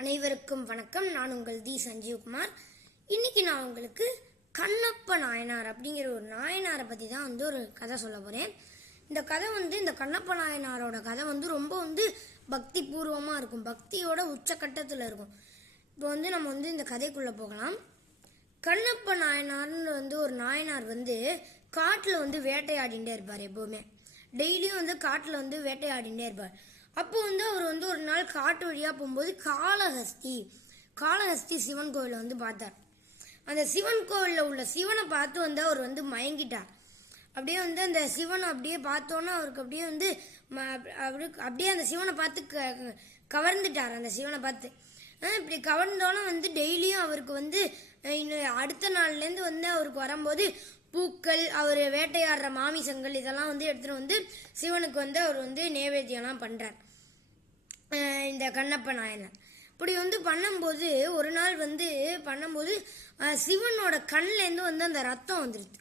அனைவருக்கும் வணக்கம். நான் உங்கள் தி சஞ்சீவ்குமார். இன்னைக்கு நான் உங்களுக்கு கண்ணப்ப நாயனார் அப்படிங்கிற ஒரு நாயனாரை பற்றி தான் ஒரு கதை சொல்ல போகிறேன். இந்த கதை இந்த கண்ணப்ப நாயனாரோட கதை ரொம்ப பக்தி பூர்வமாக இருக்கும், பக்தியோட உச்சக்கட்டத்தில் இருக்கும். இப்போ நம்ம இந்த கதைக்குள்ளே போகலாம். கண்ணப்ப நாயனார்னு ஒரு நாயனார் காட்டில் வேட்டையாடிகிட்டே இருப்பார். எப்போவுமே டெய்லியும் காட்டில் வேட்டையாடிகிட்டே இருப்பார். அப்போ அவர் ஒரு நாள் காட்டு வழியாக போகும்போது காளஹஸ்தி சிவன் கோவிலை பார்த்தார். அந்த சிவன் கோவிலில் உள்ள சிவனை பார்த்து அவர் மயங்கிட்டார். அப்படியே அந்த சிவனை அப்படியே பார்த்தோன்னா அவருக்கு அப்படியே அந்த சிவனை பார்த்து கவர்ந்துட்டார். அந்த சிவனை பார்த்து இப்படி கவர்ந்தோன்னா டெய்லியும் அவருக்கு அடுத்த நாள்லேருந்து அவருக்கு வரும்போது பூக்கள், அவர் வேட்டையாடுற மாமிசங்கள் இதெல்லாம் எடுத்துகிட்டு சிவனுக்கு அவர் நைவேத்தியம்லாம் பண்ணுறார். இந்த கண்ணப்ப நாயனார் இப்படி பண்ணும்போது ஒரு நாள் பண்ணும்போது சிவனோட கண்லேருந்து அந்த ரத்தம் வந்துடுது.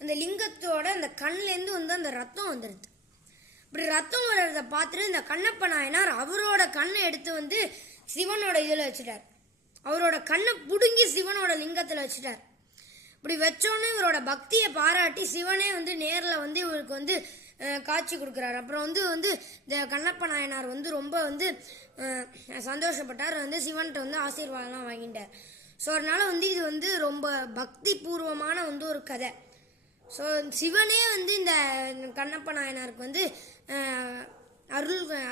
அந்த லிங்கத்தோட அந்த கண்லேருந்து அந்த ரத்தம் வந்துடுது. இப்படி ரத்தம் வர்றதை பார்த்துட்டு இந்த கண்ணப்ப நாயனார் அவரோட கண்ணை எடுத்து சிவனோட இதில் வச்சுட்டார். அவரோட கண்ணை பிடுங்கி சிவனோட லிங்கத்தில் வச்சுட்டார். இப்படி வச்சோன்னே இவரோட பக்தியை பாராட்டி சிவனே நேரில் இவருக்கு காட்சி கொடுக்குறாரு. அப்புறம் இந்த கண்ணப்ப நாயனார் ரொம்ப சந்தோஷப்பட்டார். சிவன்கிட்ட ஆசீர்வாதம்லாம் வாங்கிட்டார். ஸோ அதனால இது ரொம்ப பக்தி பூர்வமான ஒரு கதை. ஸோ சிவனே இந்த கண்ணப்ப நாயனாருக்கு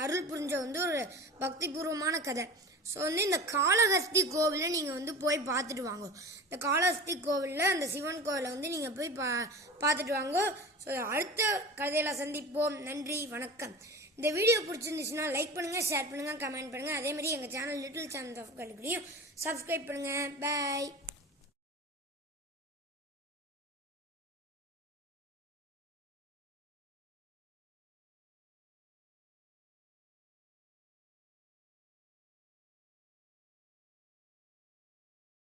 அருள் புரிஞ்ச ஒரு பக்தி பூர்வமான கதை. ஸோ இந்த காளஹஸ்தி கோவிலை நீங்கள் போய் பார்த்துட்டு வாங்க. இந்த காளஹஸ்தி கோவிலில் அந்த சிவன் கோவிலை நீங்கள் போய் பார்த்துட்டு வாங்க. ஸோ அடுத்த கதையில் சந்திப்போம். நன்றி, வணக்கம். இந்த வீடியோ பிடிச்சிருந்துச்சுன்னா லைக் பண்ணுங்கள், ஷேர் பண்ணுங்கள், கமெண்ட் பண்ணுங்கள். அதே மாதிரி எங்கள் சேனல் லிட்டில் சேனல் சப்ஸ்கிரைப் பண்ணுங்கள். பாய்.